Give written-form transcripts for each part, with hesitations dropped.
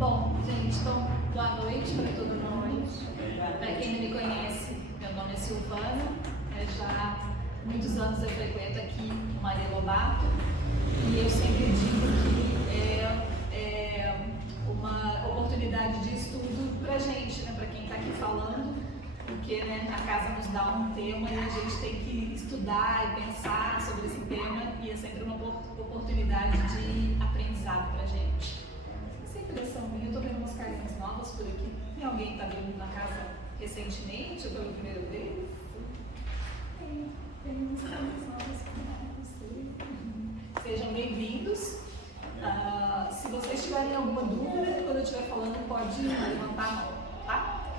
Bom, gente, então, boa noite para todo mundo. Para quem não me conhece, meu nome é Silvana. Já há muitos anos eu frequento aqui o Maria Lobato e eu sempre digo que é uma oportunidade de estudo para a gente, né, para quem está aqui falando, porque a casa nos dá um tema e a gente tem que estudar e pensar sobre esse tema e é sempre uma oportunidade de aprendizado para a gente. Impressão minha, eu tô vendo umas carinhas novas por aqui. Tem alguém que tá vindo na casa recentemente ou pela primeira vez? Tem umas carinhas novas aqui, Sejam bem-vindos. Se vocês tiverem alguma dúvida, quando eu estiver falando, pode levantar a mão, tá?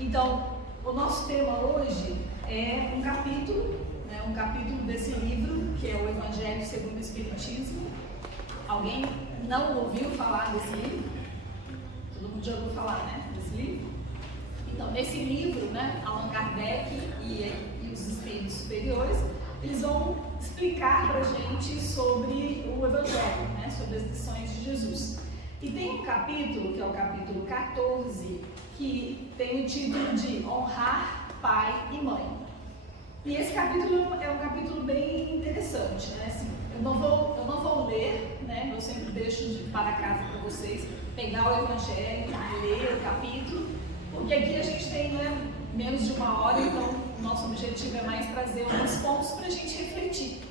Então, o nosso tema hoje é um capítulo desse livro, que é o Evangelho segundo o Espiritismo. Alguém não ouviu falar desse livro? Todo mundo já ouviu falar, né, desse livro? Então, nesse livro, Allan Kardec e os espíritos superiores, eles vão explicar para a gente sobre o Evangelho, sobre as lições de Jesus. E tem um capítulo, que é o capítulo 14, que tem o título de Honrar Pai e Mãe. E esse capítulo é um capítulo bem interessante, Assim, eu não vou ler, eu sempre deixo para casa para vocês pegar o Evangelho, ler o capítulo, porque aqui a gente tem menos de uma hora, então o nosso objetivo é mais trazer alguns pontos para a gente refletir,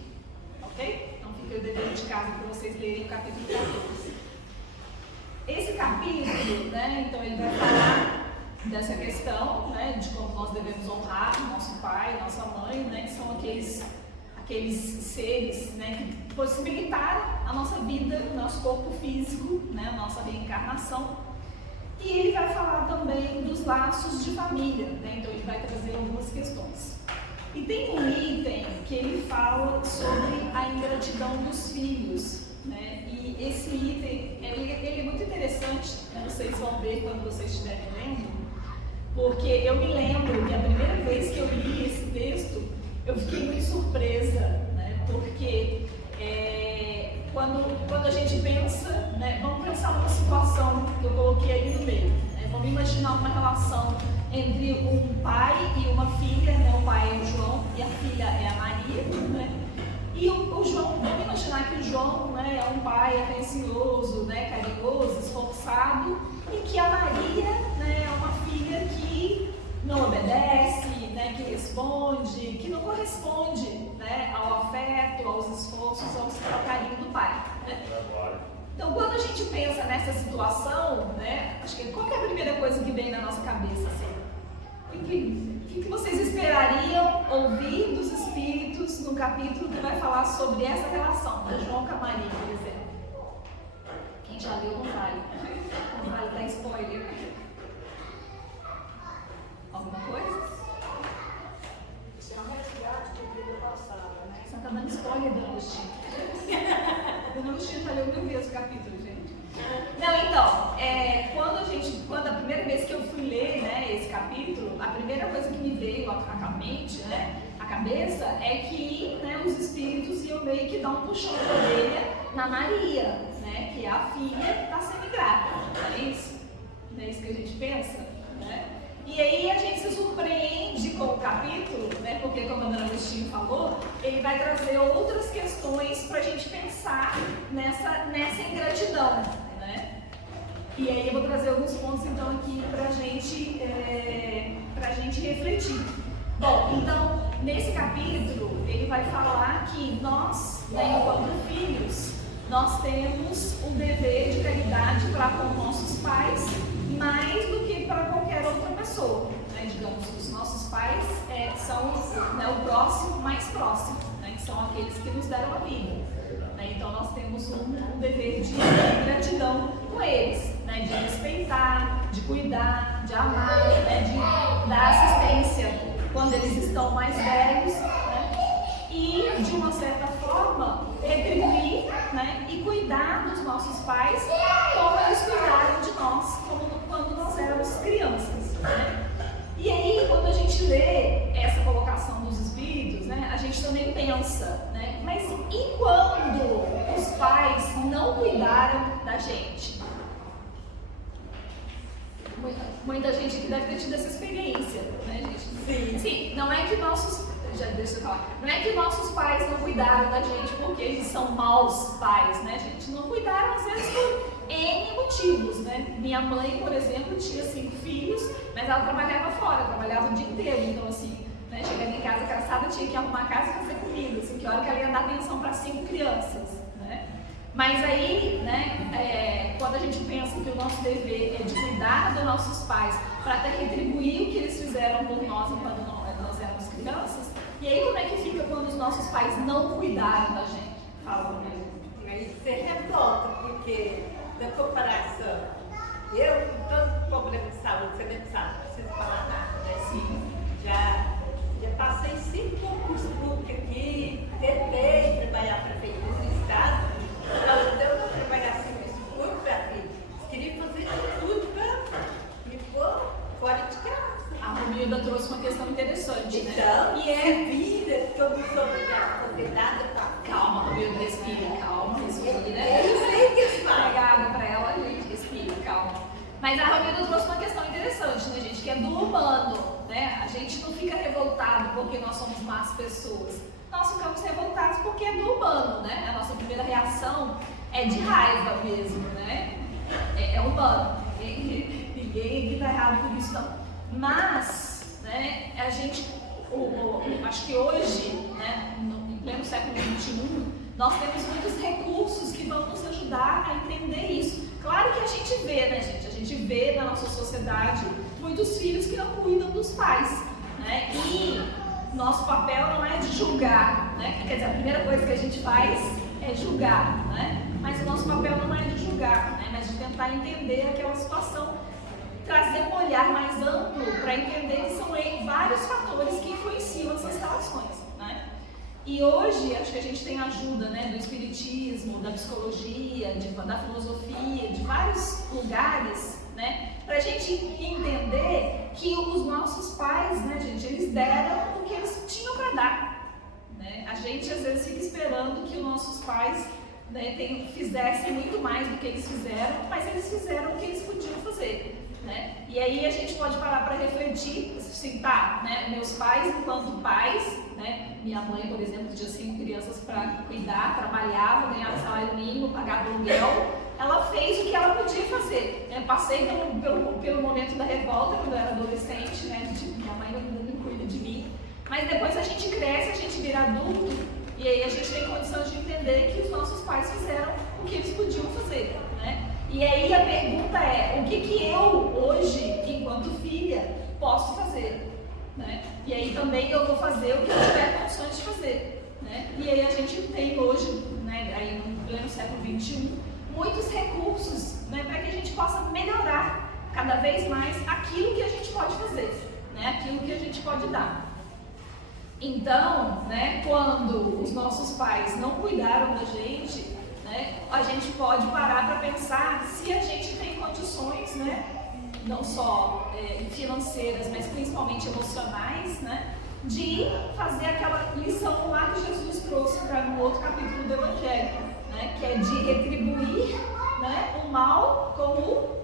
ok? Então fica o dever de casa para vocês lerem o capítulo 14. Esse capítulo, então ele vai falar dessa questão, de como nós devemos honrar nosso pai, nossa mãe, que são aqueles seres, que possibilitaram a nossa vida, o nosso corpo físico, a nossa reencarnação. E ele vai falar também dos laços de família, então ele vai trazer algumas questões. E tem um item que ele fala sobre a ingratidão dos filhos, e esse item ele é muito interessante, vocês vão ver quando vocês estiverem lendo, porque eu me lembro que a primeira vez que eu li esse texto, eu fiquei muito surpresa, porque quando a gente pensa, vamos pensar numa situação que eu coloquei aí no meio, vamos imaginar uma relação entre um pai e uma filha, o pai é o João e a filha é a Maria, e o João, vamos imaginar que o João é um pai atencioso, carinhoso, esforçado, e que a Maria é uma filha que não obedece, que responde, que não corresponde ao afeto, aos esforços, ao carinho do pai. Então, quando a gente pensa nessa situação, acho que qual que é a primeira coisa que vem na nossa cabeça? Assim? O que vocês esperariam ouvir dos espíritos no capítulo que vai falar sobre essa relação de João com a Maria, por exemplo? Quem já leu não vale dar spoiler. Alguma coisa? Isso é um resgate de vida passada, Você não está dando spoiler, Dona Agostinha. Dona Agostinha já leu 1000 vezes o capítulo, gente. Não, então, quando a primeira vez que eu fui ler esse capítulo, a primeira coisa que me veio à mente, à cabeça, é que os espíritos iam meio que dar um puxão de orelha na Maria, que é a filha da semi-ingrata. Não é isso? Não é isso que a gente pensa? E aí a gente se surpreende com o capítulo, porque como a Dona Agostinho falou, ele vai trazer outras questões para a gente pensar nessa ingratidão, E aí eu vou trazer alguns pontos então aqui para a gente refletir. Bom, então nesse capítulo ele vai falar que nós, enquanto filhos, nós temos um dever de caridade para com nossos pais, mais do que para qualquer outra pessoa, digamos, os nossos pais são o próximo mais próximo, que são aqueles que nos deram a vida, então nós temos um dever de gratidão com eles, de respeitar, de cuidar, de amar, de dar assistência quando eles estão mais velhos, e de uma certa forma retribuir e cuidar dos nossos pais como eles cuidaram de nós quando nós éramos crianças. E aí, quando a gente lê essa colocação dos espíritos, a gente também pensa, mas e quando os pais não cuidaram da gente? Muita gente que deve ter tido essa experiência, né, gente? Sim. Assim, não é que nossos... deixa eu falar. Não é que nossos pais não cuidaram da gente porque eles são maus pais, né, gente? Não cuidaram, às vezes, por N motivos, né? Minha mãe, por exemplo, tinha 5 filhos, mas ela trabalhava fora, trabalhava o dia inteiro. Então, assim, né, chegando em casa cansada, tinha que arrumar a casa e fazer comida. Assim, que hora que ela ia dar atenção para 5 crianças, né? Mas aí, né, quando a gente pensa que o nosso dever é de cuidar dos nossos pais para até retribuir o que eles fizeram por nós enquanto nós éramos crianças, e aí como é que fica quando os nossos pais não cuidaram da gente? Fala comigo. Aí você revolta, porque na comparação, eu com todo problema de saúde, você nem sabe, não preciso falar nada, né? Sim. Já passei 5 concursos públicos aqui, tentei trabalhar para a prefeitura do estado, não deu para trabalhar serviço público, minha filha. Queria fazer tudo para me pôr fora de casa. A Romilda trouxe uma questão interessante, né? Então, E é... vida, que eu não sou obrigada a fazer nada para... Calma, Romilda, respira, calma, respira. Eu sei que eles falam. Obrigada pra ela, gente, respira, calma. Mas a Romilda trouxe uma questão interessante, né, gente? Que é do humano, né? A gente não fica revoltado porque nós somos más pessoas. Nós ficamos revoltados porque é do humano, né? A nossa primeira reação é de raiva mesmo, né? É humano. Ninguém aqui tá errado por isso, não. Mas, né, a gente, acho que hoje, né, em pleno século XXI, nós temos muitos recursos que vão nos ajudar a entender isso. Claro que a gente vê, né, gente? A gente vê na nossa sociedade muitos filhos que não cuidam dos pais, né? E nosso papel não é de julgar, né? Quer dizer, a primeira coisa que a gente faz é julgar, né? Mas o nosso papel não é de julgar, né? Mas de tentar entender aquela situação, trazer um olhar mais amplo para entender que são vários fatores que influenciam essas relações, né? E hoje, acho que a gente tem ajuda, né, do espiritismo, da psicologia, da filosofia, de vários lugares, né, para a gente entender que os nossos pais, né, gente, eles deram o que eles tinham para dar, né? A gente, às vezes, fica esperando que os nossos pais, né, fizessem muito mais do que eles fizeram, mas eles fizeram o que eles podiam fazer. Né? E aí a gente pode parar para refletir, assim, tá, né? Meus pais enquanto pais, né? Minha mãe, por exemplo, tinha 5 crianças para cuidar, trabalhava, ganhava salário mínimo, pagava aluguel, ela fez o que ela podia fazer, né? Passei pelo momento da revolta quando eu era adolescente, né? Minha mãe não cuida de mim, mas depois a gente cresce, a gente vira adulto e aí a gente tem condição de entender que os nossos pais fizeram o que eles podiam fazer, né? E aí a pergunta é, o que eu hoje, enquanto filha, posso fazer? Né? E aí também eu vou fazer o que eu tiver condições de fazer. Né? E aí a gente tem hoje, né, aí no pleno século XXI, muitos recursos, né, para que a gente possa melhorar cada vez mais aquilo que a gente pode fazer, né, aquilo que a gente pode dar. Então, né, quando os nossos pais não cuidaram da gente, né, a gente pode parar para pensar se a gente tem condições, né, não só financeiras, mas principalmente emocionais, né, de fazer aquela lição lá que Jesus trouxe para um outro capítulo do Evangelho, né, que é de retribuir, né, o mal com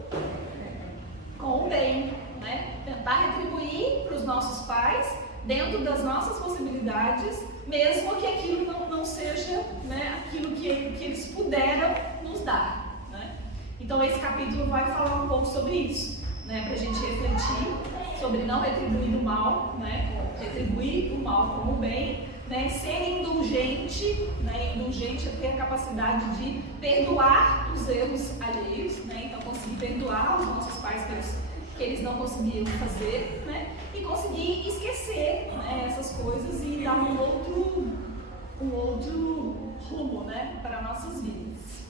o bem, né, tentar retribuir para os nossos pais dentro das nossas possibilidades, mesmo que aquilo não seja, né, aquilo que eles puderam nos dar, né? Então esse capítulo vai falar um pouco sobre isso, né, para a gente refletir sobre não retribuir o mal, né, retribuir o mal como o bem, né, ser indulgente, né, indulgente é ter a capacidade de perdoar os erros alheios, né, então conseguir perdoar os nossos pais que eles não conseguiram fazer, né, e conseguir esquecer, né, essas coisas e dar um outro rumo, né, para nossas vidas.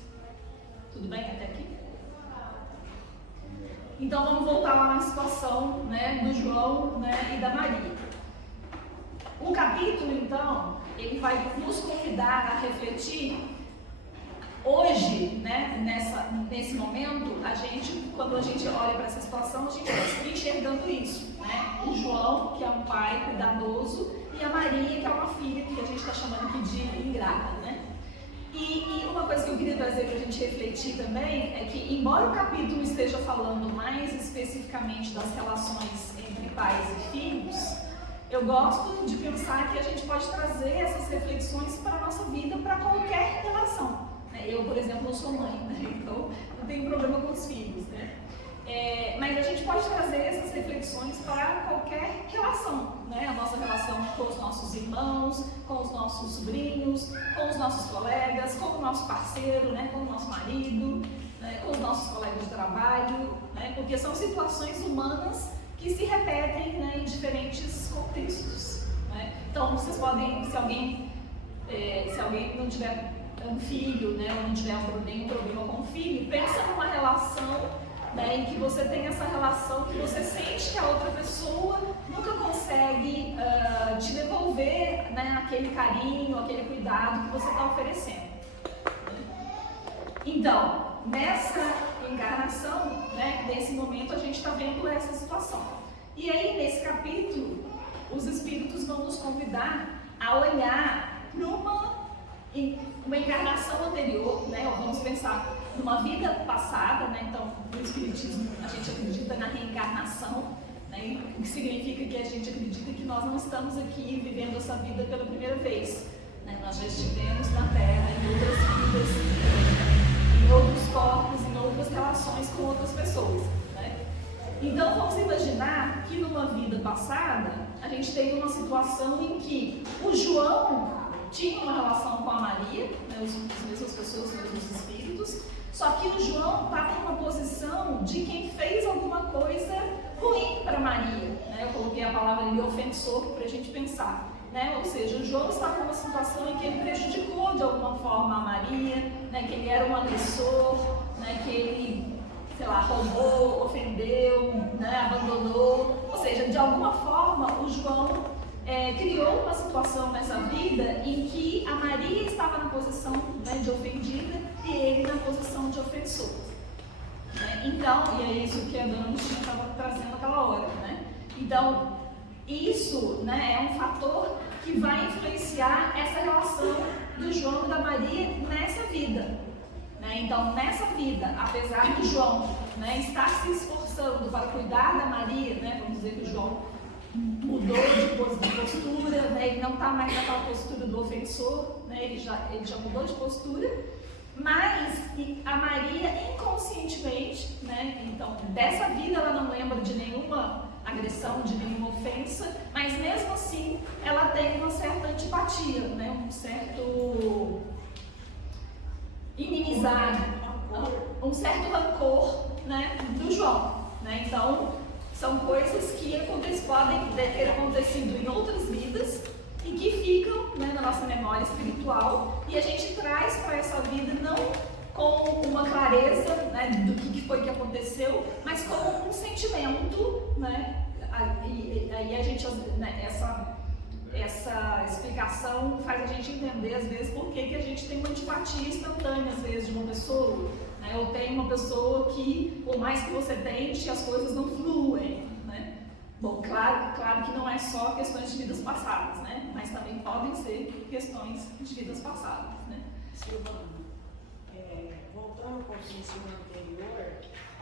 Tudo bem até aqui? Então vamos voltar lá na situação, né, do João, né, e da Maria. O capítulo, então, ele vai nos convidar a refletir. Hoje, né, nesse momento, quando a gente olha para essa situação, a gente vai enxergando isso, né? O João, que é um pai cuidadoso, e a Maria, que é uma filha, que a gente está chamando aqui de ingrata, né? E uma coisa que eu queria trazer para a gente refletir também é que, embora o capítulo esteja falando mais especificamente das relações entre pais e filhos, eu gosto de pensar que a gente pode trazer essas reflexões para a nossa vida, para qualquer relação. Eu, por exemplo, não sou mãe, né? Então não tenho problema com os filhos, né? Mas a gente pode trazer essas reflexões para qualquer relação, né? A nossa relação com os nossos irmãos, com os nossos sobrinhos, com os nossos colegas, com o nosso parceiro, né? Com o nosso marido, né? Com os nossos colegas de trabalho, né? Porque são situações humanas que se repetem, né? Em diferentes contextos, né? Então vocês podem, se alguém não tiver um filho, né? Ou não tiver nenhum problema com o filho, pensa numa relação, né, em que você tem essa relação que você sente que a outra pessoa nunca consegue te devolver, né, aquele carinho, aquele cuidado que você está oferecendo. Então, nessa encarnação, né, nesse momento, a gente está vendo essa situação. E aí, nesse capítulo, os Espíritos vão nos convidar a olhar para uma encarnação anterior, né, ou vamos pensar numa vida passada, né? Então, no Espiritismo a gente acredita na reencarnação, né? O que significa que a gente acredita que nós não estamos aqui vivendo essa vida pela primeira vez, né? Nós já estivemos na Terra em outras vidas, em outros corpos, em outras relações com outras pessoas, né? Então, vamos imaginar que numa vida passada a gente tem uma situação em que o João tinha uma relação com a Maria, né? As mesmas pessoas, os mesmos espíritos. Só que o João estava numa posição de quem fez alguma coisa ruim para Maria, né? Eu coloquei a palavra ali, ofensor, para a gente pensar, né? Ou seja, o João estava numa situação em que ele prejudicou de alguma forma a Maria, né? Que ele era um agressor, né? Que ele, sei lá, roubou, ofendeu, né? Abandonou. Ou seja, de alguma forma o João criou uma situação nessa vida em que a Maria estava na posição, né, de ofendida e ele na posição de ofensor, né? Então, e é isso que a Dona Agostinha estava trazendo naquela hora, né? Então, isso, né, é um fator que vai influenciar essa relação do João e da Maria nessa vida, né? Então, nessa vida, apesar do João, né, estar se esforçando para cuidar da Maria, né, vamos dizer que o João mudou de postura, né? Ele não está mais naquela postura do ofensor, né? Ele já mudou de postura, mas a Maria inconscientemente, né? Então, dessa vida ela não lembra de nenhuma agressão, de nenhuma ofensa, mas mesmo assim ela tem uma certa antipatia, né? Um certo inimizade, um certo rancor, né? Do João, né? Então, são coisas que podem ter acontecido em outras vidas e que ficam, né, na nossa memória espiritual, e a gente traz para essa vida não com uma clareza, né, do que foi que aconteceu, mas com um sentimento, né? E aí a gente, né, essa explicação faz a gente entender às vezes por que a gente tem uma antipatia instantânea às vezes de uma pessoa, né? Ou tem uma pessoa que, por mais que você tente, as coisas não fluem, né? Bom, claro que não é só questões de vidas passadas, né? Mas também podem ser questões de vidas passadas, né? Silvana, voltando um pouquinho em cima anterior,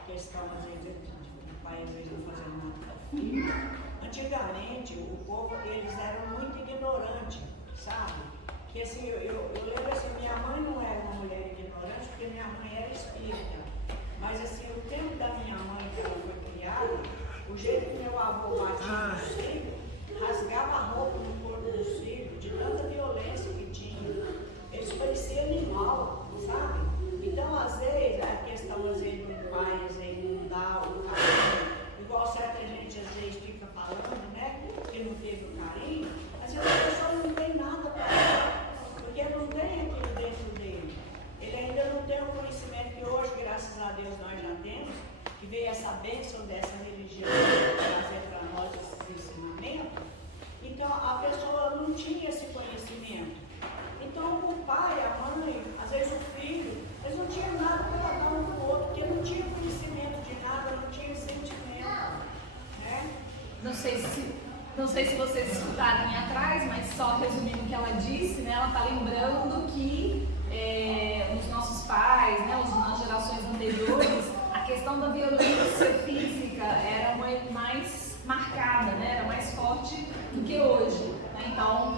questão às vezes do pai às vezes não fazendo nada para o filho. Antigamente, o povo, eles eram muito ignorantes, sabe? Que assim, eu lembro assim, minha mãe não era uma mulher ignorante, porque minha mãe era espírita. Mas assim, o tempo da minha mãe, que ela foi criada, o jeito que meu avô batia nos filhos, rasgava a roupa no corpo dos filhos, de tanta violência que tinha. Eles pareciam animal, sabe? Então, às vezes, a questão às vezes do pai, às vezes não dá o carinho, igual certa gente às vezes fica falando, né? Que não teve o carinho, às vezes a pessoa não tem nada para dar, porque não tem aquilo dentro dele. Ele ainda não tem o conhecimento que hoje, graças a Deus, nós já temos, que veio essa bênção dessa religião trazer para nós esses ensinamentos. Então, a pessoa não tinha esse conhecimento. Então, o pai, a mãe, às vezes o filho, eles não tinham nada para dar um para o outro, porque não tinha conhecimento de nada, não tinha sentimento, né? Não sei se vocês escutaram atrás, mas só resumindo o que ela disse, né? Ela está lembrando que os nossos pais, né, nas gerações anteriores, a questão da violência física era mais marcada, né, era mais forte do que hoje. Né? Então,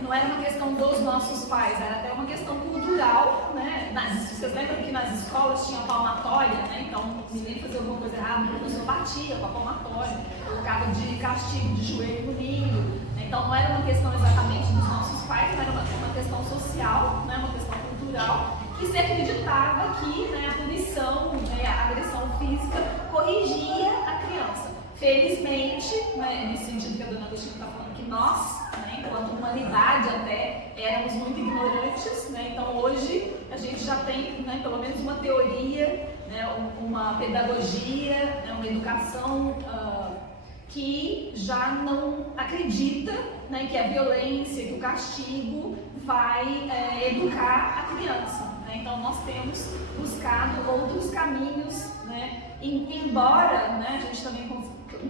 não era uma questão dos nossos pais, era até uma questão cultural. Né? Vocês lembram que nas escolas tinha palmatória? Né? Então, o menino fazia alguma coisa errada, o professor batia com a palmatória, colocava de castigo, de joelho no ninho. Né? Então, não era uma questão exatamente dos nossos pais, mas era uma questão social, né? Uma questão cultural, que se acreditava que, né, a punição, né, a agressão física corrigia a criança. Felizmente, né, nesse sentido que a dona Agostinha está falando, que nós, né, enquanto humanidade até, éramos muito ignorantes, né, então hoje a gente já tem, né, pelo menos uma teoria, né, uma pedagogia, né, uma educação que já não acredita, né, que a violência, que o castigo vai educar a criança. Né? Então nós temos buscado outros caminhos, né, embora, né, a gente também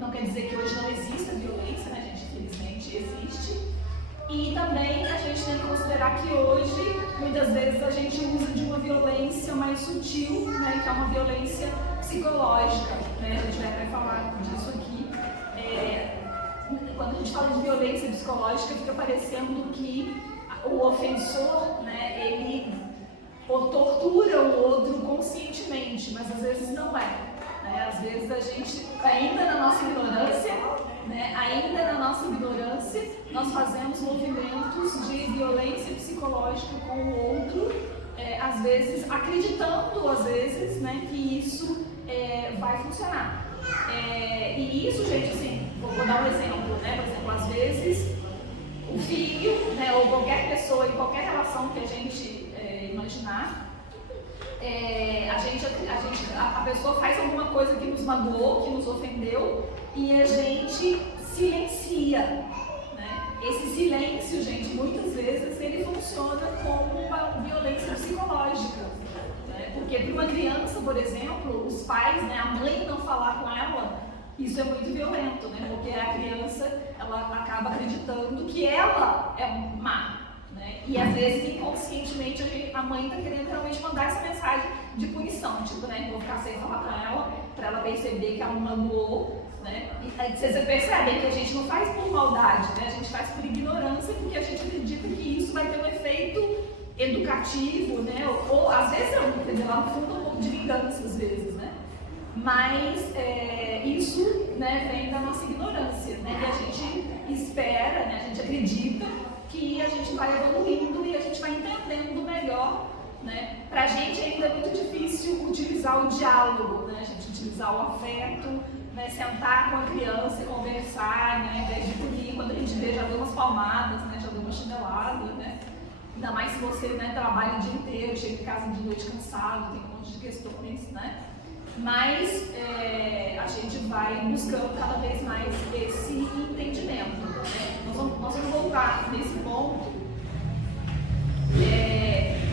não quer dizer que hoje não exista violência, né, gente, infelizmente existe. E também a gente tem que considerar que hoje, muitas vezes, a gente usa de uma violência mais sutil, né, que é uma violência psicológica. Né? A gente vai até falar disso aqui. Quando a gente fala de violência psicológica, fica parecendo que o ofensor, né, ele tortura o outro conscientemente, mas às vezes não é. Né? Às vezes a gente, ainda na nossa ignorância, nós fazemos movimentos de violência psicológica com o outro, às vezes acreditando, né, que isso vai funcionar. E isso, gente, assim, vou dar um exemplo, né? Por exemplo, às vezes o filho, né, ou qualquer pessoa, em qualquer relação que a gente imaginar, a pessoa faz alguma coisa que nos magoou, que nos ofendeu, e a gente silencia. Né? Esse silêncio, gente, muitas vezes ele funciona como uma violência psicológica. Né? Porque para uma criança, por exemplo, os pais, né, a mãe não falar com ela, isso é muito violento, né? Porque a criança, ela acaba acreditando que ela é má. Né? E às vezes, inconscientemente, a mãe está querendo realmente mandar essa mensagem de punição, tipo, né, vou ficar sem falar com ela, para ela perceber que ela magoou, né? E aí vocês percebem que a gente não faz por maldade, né? A gente faz por ignorância, porque a gente acredita que isso vai ter um efeito educativo, né? Ou às vezes, quer dizer, lá no fundo, um pouco de vingança, às vezes, né? Mas isso, né, vem da nossa ignorância, né? E a gente espera, né, a gente acredita que a gente vai evoluindo e a gente vai entendendo melhor, né? Pra gente ainda é muito difícil utilizar o diálogo, né? A gente utilizar o afeto, né? Sentar com a criança e conversar, né? Ao invés de punir, quando a gente vê, já deu umas palmadas, né? Já deu uma chinelada, né? Ainda mais se você, né, trabalha o dia inteiro, chega em casa de noite cansado, tem um monte de questões, né? Mas a gente vai buscando cada vez mais esse entendimento. Né? Nós vamos voltar nesse ponto,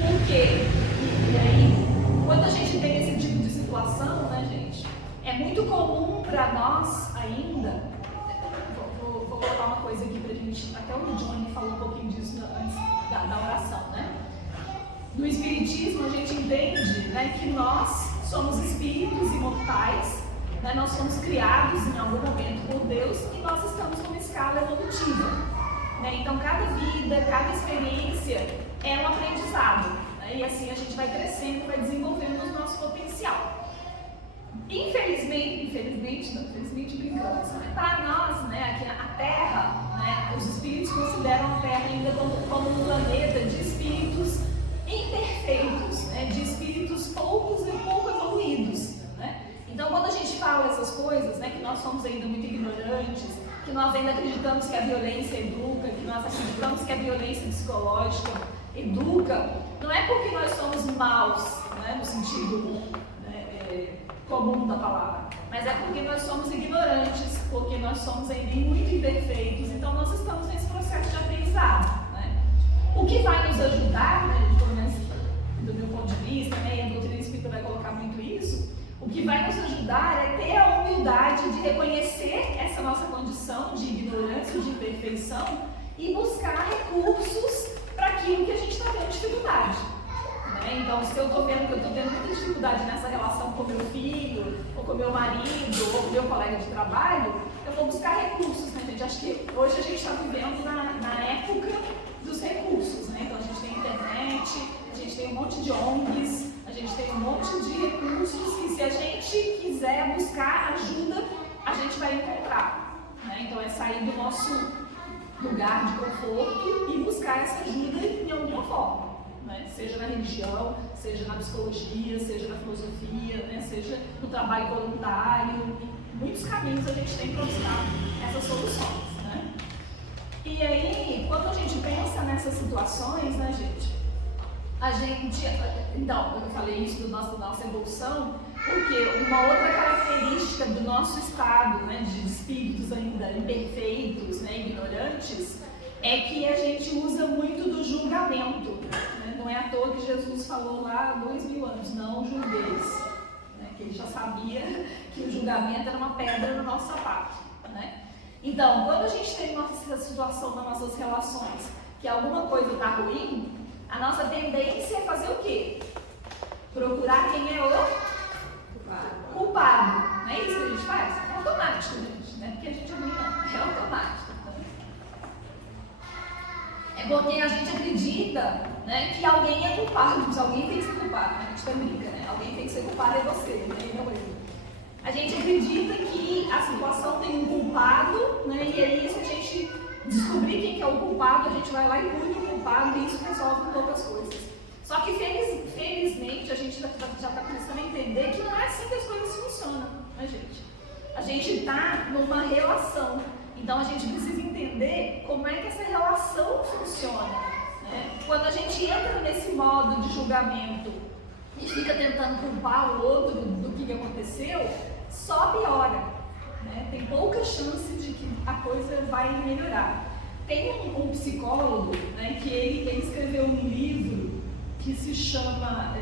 porque quando a gente tem esse tipo de situação, né, gente, é muito comum para nós ainda. Vou colocar uma coisa aqui pra gente, até o Johnny falou um pouquinho disso antes da oração, né? No Espiritismo a gente entende, né, que nós somos espíritos imortais, né? Nós fomos criados em algum momento por Deus e nós estamos numa escala evolutiva. Né? Então, cada vida, cada experiência é um aprendizado. Né? E assim a gente vai crescendo, vai desenvolvendo o nosso potencial. Infelizmente brincamos, né? Para nós, né, aqui a Terra, né, os espíritos consideram a Terra ainda como um planeta de espíritos imperfeitos, né, de espíritos pouco evoluídos, né? Então, quando a gente fala essas coisas, né, que nós somos ainda muito ignorantes, que nós ainda acreditamos que a violência educa, que nós acreditamos que a violência psicológica educa, não é porque nós somos maus, né, no sentido, né, comum da palavra, mas é porque nós somos ignorantes, porque nós somos ainda muito imperfeitos, então nós estamos nesse processo de aprendizado. O que vai nos ajudar, né, pelo menos do meu ponto de vista, né, e a doutrina espírita vai colocar muito isso, o que vai nos ajudar é ter a humildade de reconhecer essa nossa condição de ignorância, de imperfeição e buscar recursos para daquilo que a gente está tendo dificuldade. Né? Então, se eu estou vendo que eu estou tendo muita dificuldade nessa relação com meu filho, ou com meu marido, ou com meu colega de trabalho, eu vou buscar recursos, né, gente? Acho que hoje a gente está vivendo na época dos recursos, né? Então, a gente tem internet, a gente tem um monte de ONGs, a gente tem um monte de recursos que, se a gente quiser buscar ajuda, a gente vai encontrar. Né? Então, é sair do nosso lugar de conforto e buscar essa ajuda em alguma forma. Né? Seja na religião, seja na psicologia, seja na filosofia, né? Seja no trabalho voluntário. Muitos caminhos a gente tem para buscar essas soluções. Né? E aí, quando a gente pensa nessas situações, né, gente? Então, eu falei isso da nossa evolução, porque uma outra característica do nosso estado, né, de espíritos ainda imperfeitos, né, ignorantes, é que a gente usa muito do julgamento. Né? Não é à toa que Jesus falou lá há 2000 anos, não julgueis. Né? Que ele já sabia que o julgamento era uma pedra no nosso sapato. Né? Então, quando a gente tem uma situação nas nossas relações que alguma coisa está ruim, a nossa tendência é fazer o quê? Procurar quem é o culpado. Não é isso que a gente faz? É automático, gente. Não é porque a gente é ruim, não. É automático. É porque a gente acredita, né, que alguém é culpado. Se alguém tem que ser culpado, né? A gente também brinca, né? Alguém tem que ser culpado é você, né? E não eu. A gente acredita que a situação tem um culpado, né? E aí, se a gente descobrir quem que é o culpado, a gente vai lá e pune o culpado e isso resolve com outras coisas. Só que felizmente a gente já está começando a entender que não é assim que as coisas funcionam, né, gente? A gente está numa relação, então a gente precisa entender como é que essa relação funciona. Né? Quando a gente entra nesse modo de julgamento e fica tentando culpar o outro do que aconteceu, só piora. Né? Tem pouca chance de que a coisa vai melhorar. Tem um psicólogo, né, que ele escreveu um livro que se chama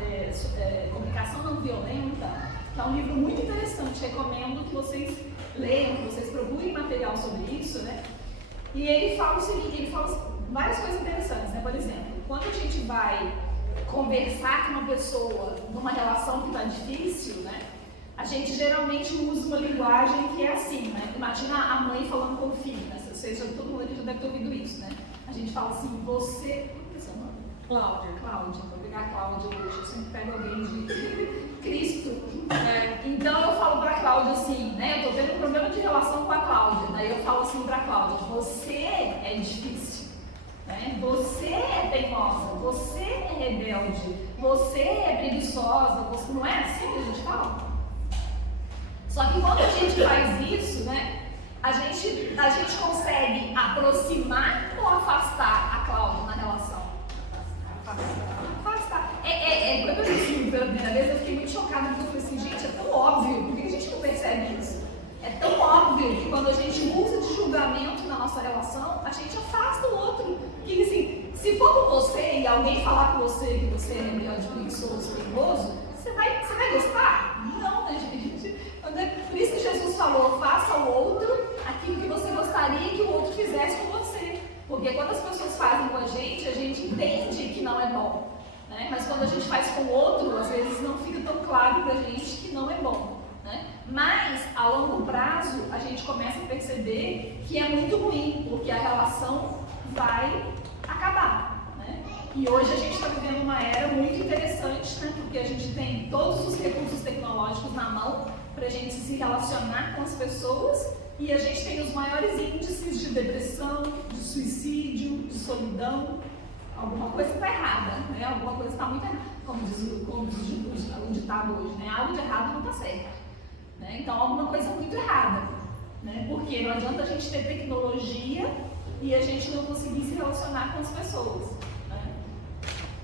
Comunicação Não Violenta, que é um livro muito interessante, recomendo que vocês leiam, que vocês procurem material sobre isso, né? E ele fala o seguinte, ele fala várias coisas interessantes, né? Por exemplo, quando a gente vai conversar com uma pessoa numa relação que está difícil, né? A gente geralmente usa uma linguagem que é assim, né? Imagina a mãe falando com o filho, né? Todo mundo já deve ter ouvido isso, né? A gente fala assim, você... Como é seu nome? Cláudia. Cláudia, vou pegar a Cláudia hoje, eu sempre pego alguém de Cristo. Então eu falo pra Cláudia assim, né? Eu tô tendo um problema de relação com a Cláudia. Daí eu falo assim pra Cláudia, você é difícil, né? Você é teimosa, você é rebelde, você é preguiçosa, você... não é assim que a gente fala? Só que quando a gente faz isso, né? A gente consegue aproximar ou afastar a Cláudia na relação? Afastar. Quando eu disse isso pela primeira vez, eu fiquei muito chocada, porque eu falei assim, gente, é tão óbvio, por que a gente não percebe isso? É tão óbvio que quando a gente usa de julgamento na nossa relação, a gente afasta o outro. Porque assim, se for com você e alguém falar com você que você é rebelde, preguiçoso, perigoso, você vai gostar? Não, né, gente? Por isso que Jesus falou, faça ao outro aquilo que você gostaria que o outro fizesse com você. Porque quando as pessoas fazem com a gente entende que não é bom. Né? Mas quando a gente faz com o outro, às vezes não fica tão claro pra gente que não é bom. Né? Mas, a longo prazo, a gente começa a perceber que é muito ruim, porque a relação vai acabar. Né? E hoje a gente está vivendo uma era muito interessante, né? Porque a gente tem todos os recursos tecnológicos na mão para a gente se relacionar com as pessoas e a gente tem os maiores índices de depressão, de suicídio, de solidão. Alguma coisa está errada, né? Alguma coisa está muito errada, como diz o ditado hoje, né? Algo de errado não está certo. Né? Então, alguma coisa muito errada. Né? Porque não adianta a gente ter tecnologia e a gente não conseguir se relacionar com as pessoas. Né?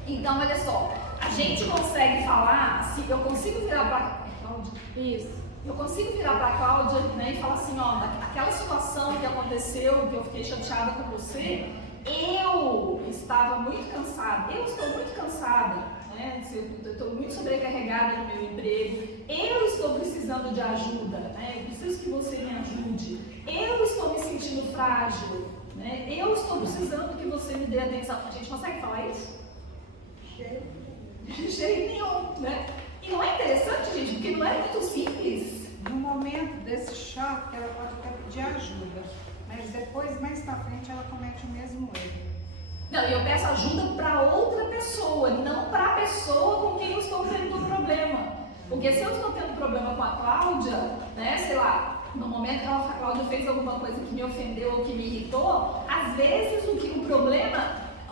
Então, olha só, a gente consegue falar, se eu consigo virar para Cláudia, isso. Eu consigo virar para a Cláudia, né, e falar assim, ó, aquela situação que aconteceu, que eu fiquei chateada com você, eu estava muito cansada, eu estou muito cansada, né, eu estou muito sobrecarregada no meu emprego, eu estou precisando de ajuda, né, eu preciso que você me ajude, eu estou me sentindo frágil, Né? Eu estou precisando que você me dê atenção. A gente consegue falar isso? De jeito nenhum, né? E não é interessante, gente, porque não é muito simples. No momento desse choque, ela pode até pedir ajuda, mas depois, mais pra frente, ela comete o mesmo erro. Não, eu peço ajuda para outra pessoa, não para a pessoa com quem eu estou tendo um problema. Porque se eu estou tendo problema com a Cláudia, né, sei lá, no momento que a Cláudia fez alguma coisa que me ofendeu ou que me irritou, às vezes o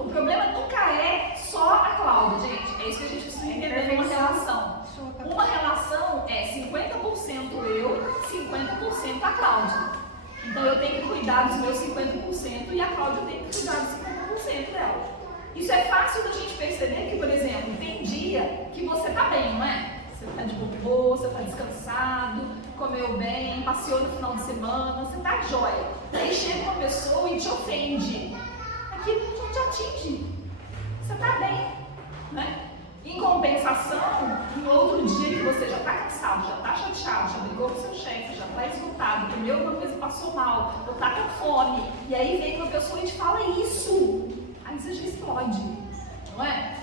problema nunca é só a Cláudia, gente. É isso que a gente precisa entender numa relação. Uma relação é 50% eu, 50% a Cláudia. Então eu tenho que cuidar dos meus 50% e a Cláudia tem que cuidar dos 50% dela. Isso é fácil da gente perceber que, por exemplo, tem dia que você tá bem, não é? Você tá de boa, você tá descansado, comeu bem, passeou no final de semana, você tá jóia. Aí chega uma pessoa e te ofende. Aquilo não te atinge. Você tá bem, né? Em compensação, em outro dia que você já está cansado, já está chateado, já brigou com seu chefe, já está esgotado, comeu alguma coisa, passou mal, ou está com fome, e aí vem uma pessoa e te fala isso, aí você já explode, não é?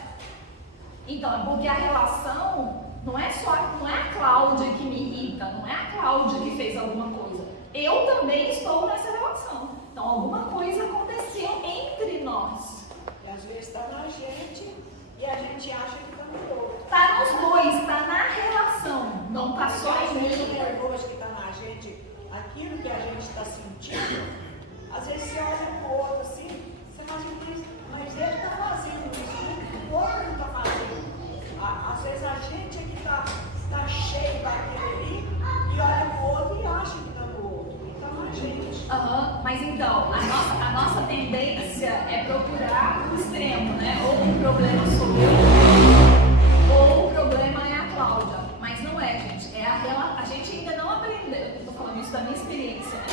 Então, é porque a relação não é a Cláudia que me irrita, não é a Cláudia que fez alguma coisa. Eu também estou nessa relação. Então, alguma coisa aconteceu entre nós. E às vezes está na gente e a gente acha que está no outro. Está nos dois, está na relação, não está só Às em vezes o mim. nervoso que está na gente, aquilo que a gente está sentindo, às vezes você olha para o outro assim, você fala assim, mas ele está fazendo isso, o outro não está fazendo. Às vezes a gente é que está cheio daquele ali e olha para o outro e acha que está no outro. E está na gente. Mas então, a nossa tendência é procurar o extremo, né? Ou o problema sou eu, ou o problema é a Cláudia. Mas não é, gente. A gente ainda não aprendeu, eu estou falando isso da minha experiência, né?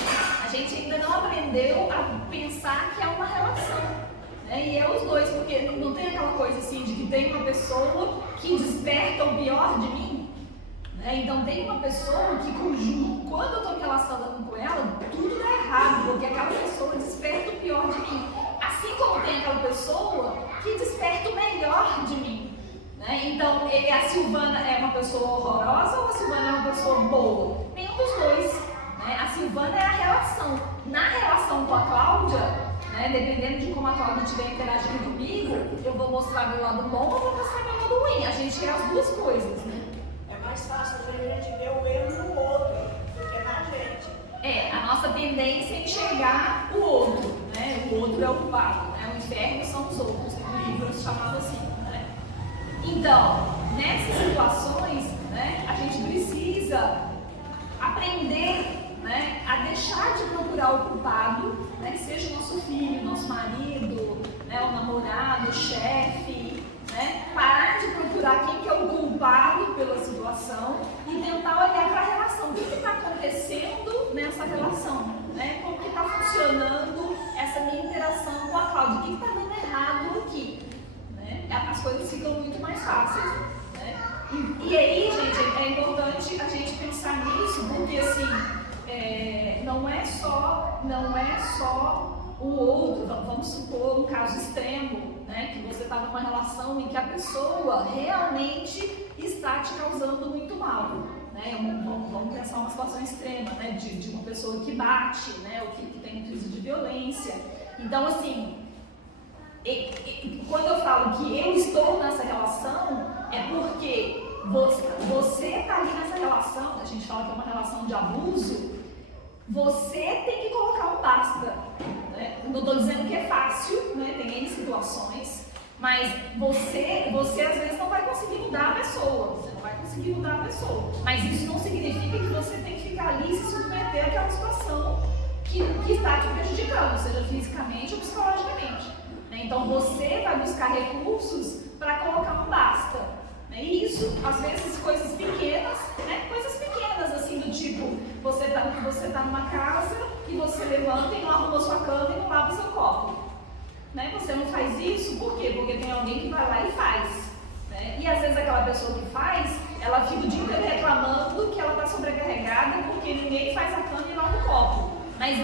A gente ainda não aprendeu a pensar que é uma relação. Né? E é os dois, porque não tem aquela coisa assim de que tem uma pessoa que desperta o pior de mim. Né? Então tem uma pessoa que, quando eu estou me relacionando com ela, tudo dá errado, porque aquela pessoa desperta o pior de mim. Assim como tem aquela pessoa que desperta o melhor de mim. Né? Então, a Silvana é uma pessoa horrorosa ou a Silvana é uma pessoa boa? Nenhum dos dois. Né? A Silvana é a relação. Na relação com a Cláudia, né, dependendo de como a Cláudia estiver interagindo comigo, eu vou mostrar meu lado bom ou vou mostrar meu lado ruim. A gente quer as duas coisas, né? É mais fácil a gente ver o erro no outro do que na gente. A nossa tendência é enxergar o outro, né? O outro é o culpado, né? O inferno são os outros, tem um livro chamado assim, né? Então, nessas situações, né, a gente precisa aprender, né, a deixar de procurar o culpado, né, seja o nosso filho, nosso marido, né, o namorado, o chefe, né, parar de procurar quem que é o culpado pela situação e tentar olhar para a relação. O que está acontecendo nessa relação? Né? Como que está funcionando essa minha interação com a Cláudia? O que está dando errado aqui? Né? As coisas ficam muito mais fáceis. Né? E aí, gente, é importante a gente pensar nisso, porque assim, não é só o outro. Vamos supor um caso extremo, né, que você está numa relação em que a pessoa realmente está te causando muito mal. Né? Vamos pensar uma situação extrema, né, de uma pessoa que bate, né, ou que tem crise de violência. Então, assim, quando eu falo que eu estou nessa relação, é porque você está ali nessa relação, a gente fala que é uma relação de abuso, você tem que colocar um basta. Né? Não estou dizendo que é fácil, né? Tem N situações, mas você às vezes não vai conseguir mudar a pessoa, você não vai conseguir mudar a pessoa, mas isso não significa que você tem que ficar ali e se submeter àquela situação que está te prejudicando, seja fisicamente ou psicologicamente. Né? Então você vai buscar recursos para colocar um basta. Né? E isso, às vezes, coisas pequenas, né? Coisas pequenas assim do tipo, você tá numa casa e você levanta e não arruma sua cama e não lava o seu copo. Né? Você não faz isso, por quê? Porque tem alguém que vai lá e faz. Né? E às vezes aquela pessoa que faz, ela fica o dia inteiro reclamando que ela está sobrecarregada porque ninguém faz a cama e lava o copo. Mas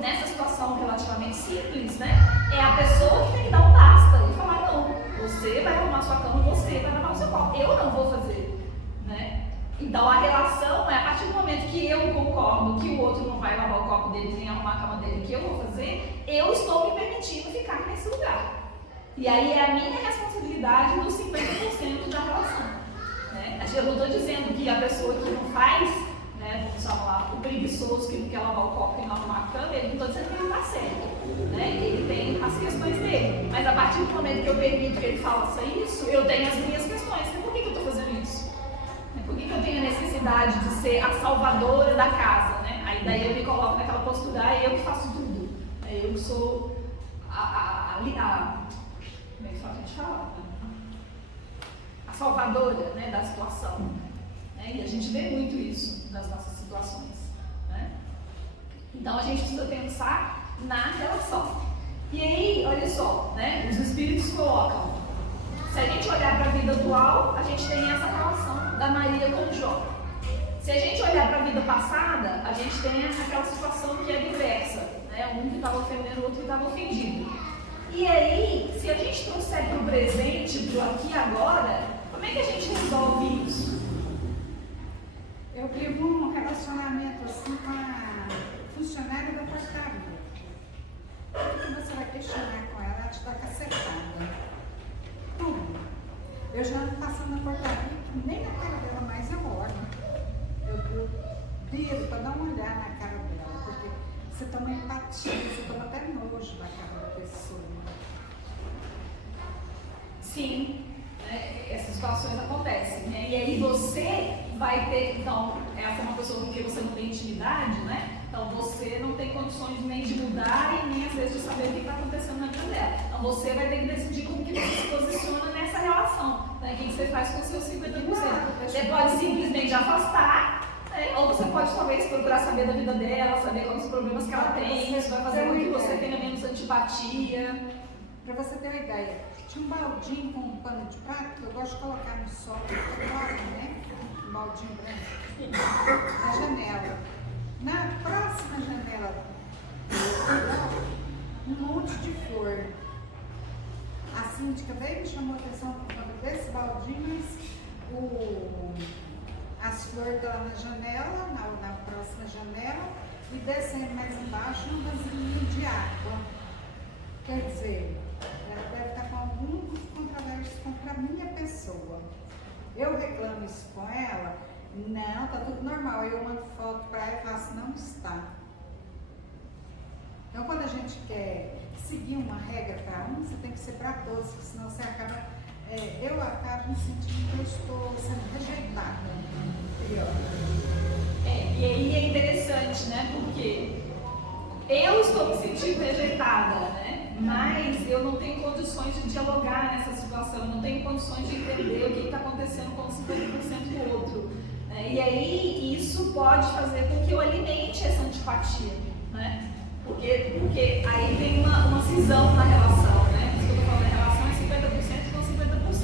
nessa situação relativamente simples, né? É a pessoa que tem que dar um basta e falar, não, você vai arrumar sua cama, você vai lavar o seu copo, eu não vou fazer, né? Então a relação é a partir do momento que eu concordo que o outro não vai lavar o copo dele nem arrumar a cama dele, que eu vou fazer, eu estou me permitindo ficar nesse lugar. E aí é a minha responsabilidade dos 50% da relação, né? Eu não estou dizendo que a pessoa que não faz, né, vamos chamar lá, o preguiçoso que não quer lavar o copo e não arrumar a cama, ele não estou dizendo que ele está certo, né? Ele tem as questões dele, mas a partir do momento que eu permito que ele faça isso, eu tenho as minhas questões. Então, por que eu estou fazendo isso? Por que eu tenho a necessidade de ser a salvadora da casa, né? Aí daí eu me coloco naquela postura, eu que faço tudo, eu que sou como é que a gente fala? A salvadora, né, da situação, né? E a gente vê muito isso nas nossas situações, né? Então a gente precisa pensar na relação. E aí, olha só, né? Os espíritos colocam, se a gente olhar para a vida atual, a gente tem essa relação da Maria com Jó. Se a gente olhar para a vida passada, a gente tem aquela situação que é diversa, né? Um que estava ofendendo, o outro que estava ofendido. E aí, se a gente trouxer para o presente, para o aqui e agora, como é que a gente resolve isso? Eu vivo um relacionamento assim com a funcionária da portaria. O que você vai questionar com ela? Ela te dá cacetada. Tudo. Eu já ando passando na portaria, que nem a cara dela mais eu olho. Eu viro para dar uma olhada na cara dela, porque você toma empatia, você toma até nojo da cara da pessoa. Sim, né? Essas situações acontecem, né? E aí você vai ter, então, essa é uma pessoa com quem você não tem intimidade, né? Então você não tem condições nem de mudar e nem às vezes de saber o que está acontecendo na vida dela. Então você vai ter que decidir como que você se posiciona nessa relação, né? O que você faz com os seus 50%. Você pode simplesmente afastar, né? Ou você pode talvez procurar saber da vida dela, saber quais os problemas que ela tem, isso vai fazer com que você tenha menos antipatia. Para você ter uma ideia, tinha um baldinho com um pano de prato que eu gosto de colocar no sol, né? Um baldinho branco, na janela. Na próxima janela, um monte de flor. A síndica veio e me chamou a atenção por conta desse baldinho, mas as flores estão lá na janela, na próxima janela, e descendo mais embaixo um vasilhinho de água. Quer dizer, ela deve estar com algum controvérsia contra a minha pessoa. Eu reclamo isso com ela. Não, tá tudo normal. Eu mando foto para ela e falo assim, não está. Então, quando a gente quer seguir uma regra para um, você tem que ser para todos, senão você acaba, eu acabo me sentindo que eu estou sendo rejeitada. E aí é interessante, né? Porque eu estou me sentindo rejeitada, né? Mas eu não tenho condições de dialogar nessa situação, eu não tenho condições de entender o que está acontecendo com 50% do outro. E aí isso pode fazer com que eu alimente essa antipatia, né? Porque aí tem uma cisão na relação, né? Isso que eu estou falando, a relação é 50% com 50%.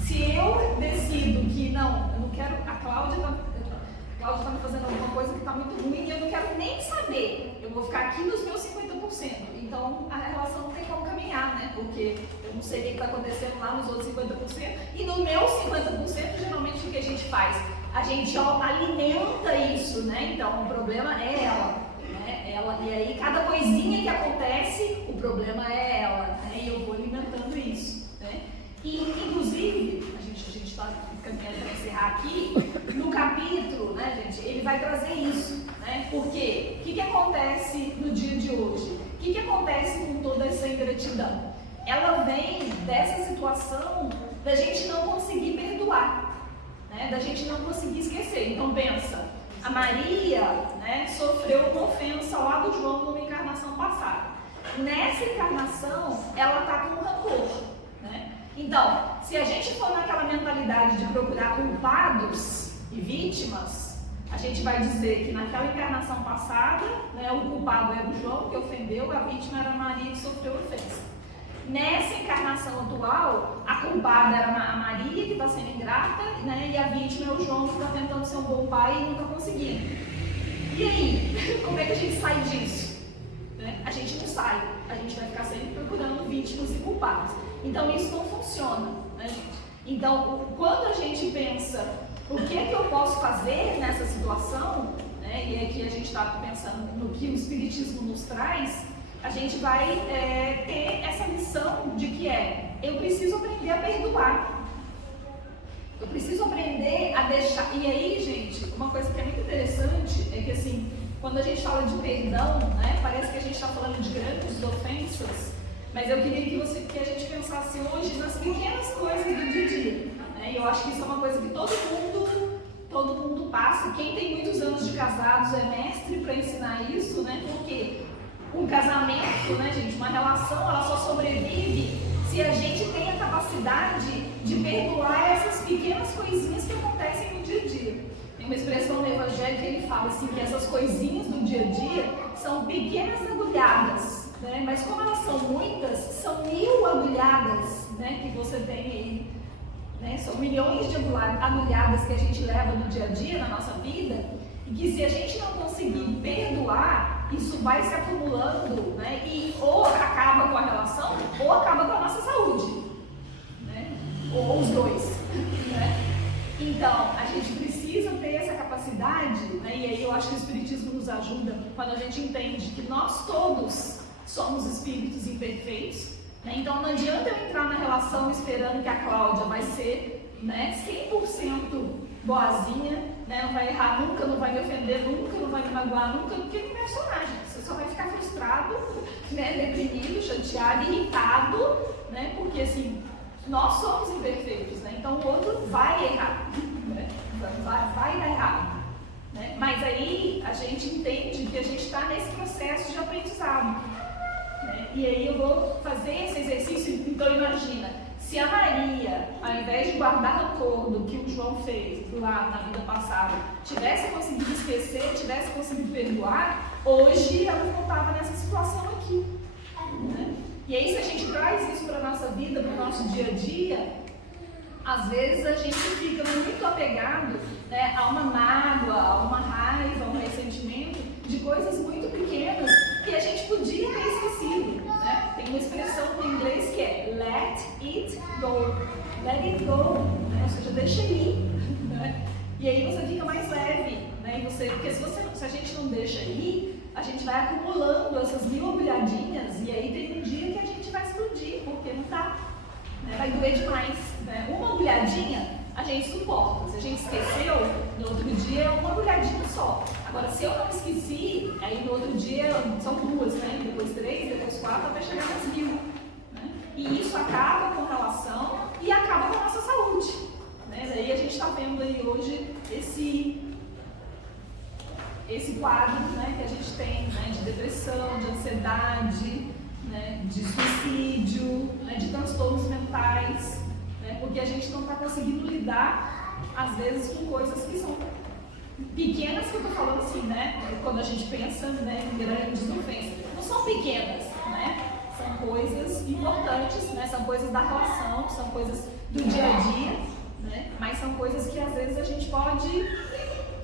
Se eu decido que não, eu não quero, a Cláudia está me fazendo alguma coisa que está muito ruim e eu não quero nem saber, eu vou ficar aqui nos meus 50%. Então a relação não tem como caminhar, né? Porque eu não sei o que está acontecendo lá nos outros 50%. E no meu 50%, geralmente o que a gente faz? A gente alimenta isso, né? Então o problema é ela, né? E aí cada coisinha que acontece, o problema é ela, né? E eu vou alimentando isso, né? E inclusive, a gente está caminhando para encerrar aqui, no capítulo, né, gente, ele vai trazer isso, né? Porque o que acontece no dia de hoje? O que acontece com toda essa ingratidão? Ela vem dessa situação da gente não conseguir perdoar. Né, da gente não conseguir esquecer. Então pensa, a Maria, né, sofreu uma ofensa lá do João numa encarnação passada. Nessa encarnação, ela está com rancor. Né? Então, se a gente for naquela mentalidade de procurar culpados e vítimas, a gente vai dizer que naquela encarnação passada, né, o culpado era o João, que ofendeu, a vítima era a Maria, que sofreu ofensa. Nessa encarnação atual, a culpada era a Maria, que está sendo ingrata, né, e a vítima é o João, que está tentando ser um bom pai e não está conseguindo. E aí, como é que a gente sai disso? Né? A gente não sai, a gente vai ficar sempre procurando vítimas e culpados. Então isso não funciona, né, gente? Então, quando a gente pensa o que é que eu posso fazer nessa situação, né, e aqui a gente está pensando no que o Espiritismo nos traz, a gente vai ter essa lição de que eu preciso aprender a perdoar. Eu preciso aprender a deixar. E aí, gente, uma coisa que é muito interessante é que, assim, quando a gente fala de perdão, né, parece que a gente está falando de grandes ofensas, mas eu queria que a gente pensasse hoje nas pequenas coisas do dia a dia. Né? E eu acho que isso é uma coisa que todo mundo passa. Quem tem muitos anos de casados é mestre para ensinar isso, né? Porque um casamento, né, gente, uma relação, ela só sobrevive se a gente tem a capacidade de perdoar essas pequenas coisinhas que acontecem no dia a dia. Tem uma expressão no Evangelho que ele fala assim, que essas coisinhas do dia a dia são pequenas agulhadas, né? Mas como elas são muitas, são 1000 agulhadas, né, que você tem aí, né? São milhões de agulhadas que a gente leva no dia a dia, na nossa vida, e que se a gente não conseguir perdoar, isso vai se acumulando, né? E ou acaba com a relação, ou acaba com a nossa saúde, né? Ou os dois, né? Então, a gente precisa ter essa capacidade, né? E aí eu acho que o Espiritismo nos ajuda quando a gente entende que nós todos somos espíritos imperfeitos, né? Então não adianta eu entrar na relação esperando que a Cláudia vai ser, né, 100% boazinha, né? Não vai errar nunca, não vai me ofender nunca, não vai me magoar nunca, porque não vai funcionar, gente. Você só vai ficar frustrado, né, deprimido, chateado, irritado, né? Porque assim, nós somos imperfeitos, né? Então o outro vai errar, né? Vai dar errado, né? Mas aí a gente entende que a gente está nesse processo de aprendizado, né? E aí eu vou fazer esse exercício. Então imagina, se a Maria, ao invés de guardar rancor do que o João fez lá na vida passada, tivesse conseguido esquecer, tivesse conseguido perdoar, hoje ela não estava nessa situação aqui, né? E aí, se a gente traz isso para a nossa vida, para o nosso dia a dia, às vezes a gente fica muito apegado, né, a uma mágoa, a uma raiva, a um ressentimento de coisas muito pequenas que a gente podia ter esquecido, né? Tem uma expressão em inglês que é let it go, let it go, né? Ou seja, deixa ir, né? E aí você fica mais leve, né? Porque se a gente não deixa ir, a gente vai acumulando essas 1000 agulhadinhas e aí tem um dia que a gente vai explodir, porque não dá, né? Vai doer demais, né? Uma agulhadinha a gente suporta. Se a gente esqueceu, no outro dia é uma agulhadinha só. Agora, se eu não esqueci, aí no outro dia são 2, né? Depois 3, depois 4, até chegar nas 1000. Né? E isso acaba com a relação e acaba com a nossa saúde. Né? Daí a gente está vendo aí hoje esse quadro, né, que a gente tem, né, de depressão, de ansiedade, né, de suicídio, né, de transtornos mentais, né, porque a gente não está conseguindo lidar, às vezes, com coisas que são pequenas, que eu estou falando assim, né, quando a gente pensa, né, em grandes ofensas. Não são pequenas, né, são coisas importantes, né, são coisas da relação, são coisas do dia a dia, né, mas são coisas que às vezes a gente pode,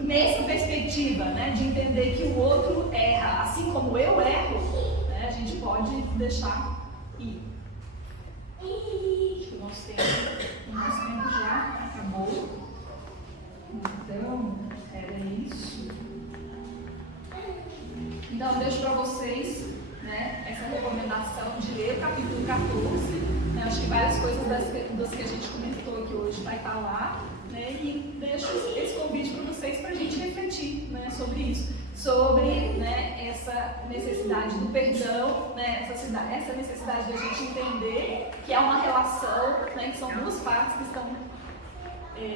nessa perspectiva, né, de entender que o outro erra, assim como eu erro, né, a gente pode deixar ir. Acho que o nosso tempo já acabou. Então, era isso. Então, eu deixo para vocês, né, essa recomendação de ler o capítulo 14. Né, acho que várias coisas das que a gente comentou aqui hoje vai estar lá. Né, e deixo esse convite para vocês para a gente refletir, né, sobre isso, sobre, né, essa necessidade do perdão, né, essa necessidade da gente entender que é uma relação, né, que são 2 partes que estão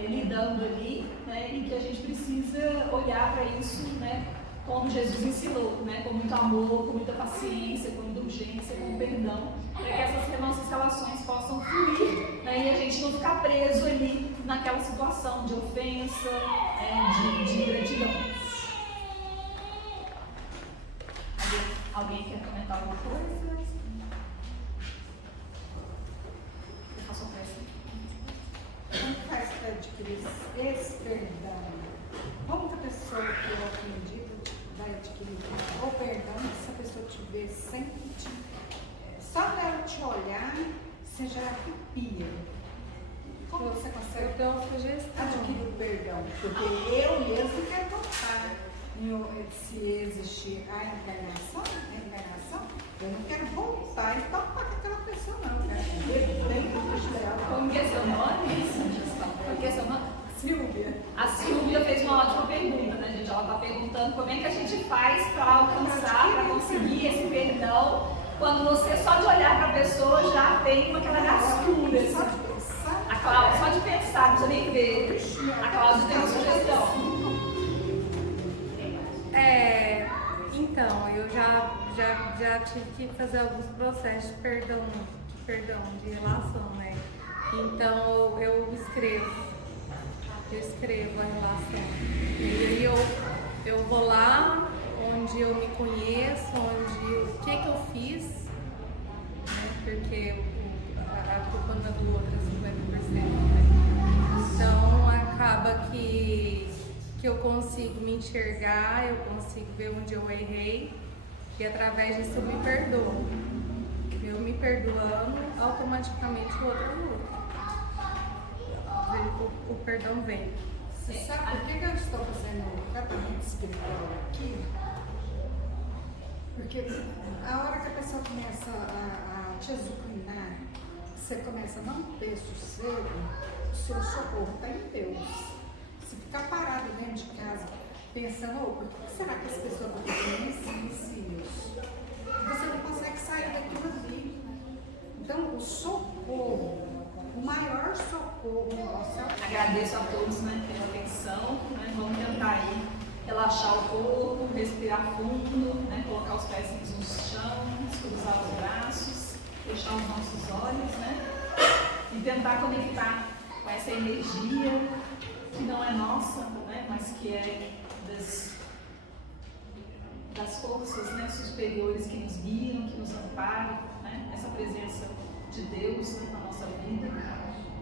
lidando ali, né, e que a gente precisa olhar para isso, né, como Jesus ensinou, né, com muito amor, com muita paciência, com indulgência, com perdão, para que essas nossas relações possam fluir, né, e a gente não ficar preso ali naquela situação de ofensa, de ingratidão. Alguém quer comentar alguma coisa? Eu faço uma peça. Como faz para adquirir esse perdão? Como que a pessoa que é ofendida sente, só dela te olhar, você já arrepia. Como você consegue adquirir o perdão? Porque eu mesmo quero voltar. Se existir a encarnação, eu não quero voltar e topar com aquela pessoa, não. Eu quero viver bem longe dela. Como que é seu nome? Como que é seu nome? Silvia. A Silvia fez uma ótima pergunta, né, gente? Ela está perguntando como é que a gente faz para alcançar, para conseguir esse perdão, quando você só de olhar para a pessoa já tem aquela gastura. Só de pensar. A Cláudia, só de pensar, não precisa nem ver. A Cláudia tem uma sugestão. Então, eu já tive que fazer alguns processos de perdão de relação, né? Então, eu escrevo a relação. E aí eu vou lá onde eu me conheço, o que eu fiz, né? Porque a culpa não é do outro, é 50%, né? Então, acaba que eu consigo me enxergar, eu consigo ver onde eu errei e através disso eu me perdoo. Eu me perdoando, automaticamente o outro é o outro. O perdão vem. Você sabe por que eu estou fazendo o tratamento espiritual aqui? Porque a hora que a pessoa começa a te azucrinar, você começa a não ter sossego, o seu socorro está em Deus. Se ficar parado dentro de casa pensando, por que será que as pessoas estão fazendo isso? Você não consegue sair daquilo ali. Então, o socorro, o maior socorro nosso é o... Agradeço a todos, né, pela atenção, né? Vamos tentar aí relaxar o corpo, respirar fundo, né? Colocar os pés no chão, cruzar os braços, fechar os nossos olhos, né? E tentar conectar com essa energia que não é nossa, né? Mas que é das forças, né, superiores que nos guiam, que nos amparam, né? Essa presença de Deus, né, na nossa vida,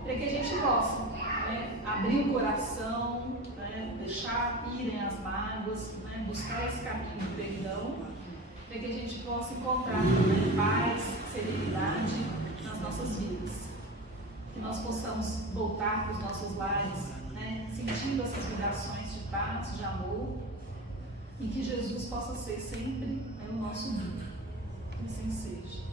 para que a gente possa, né, abrir o coração, né, deixar irem as mágoas, né, buscar esse caminho do perdão, para que a gente possa encontrar, né, paz, serenidade nas nossas vidas. Que nós possamos voltar para os nossos lares, né, sentindo essas vibrações de paz, de amor, e que Jesus possa ser sempre, né, o nosso guia. Que assim seja.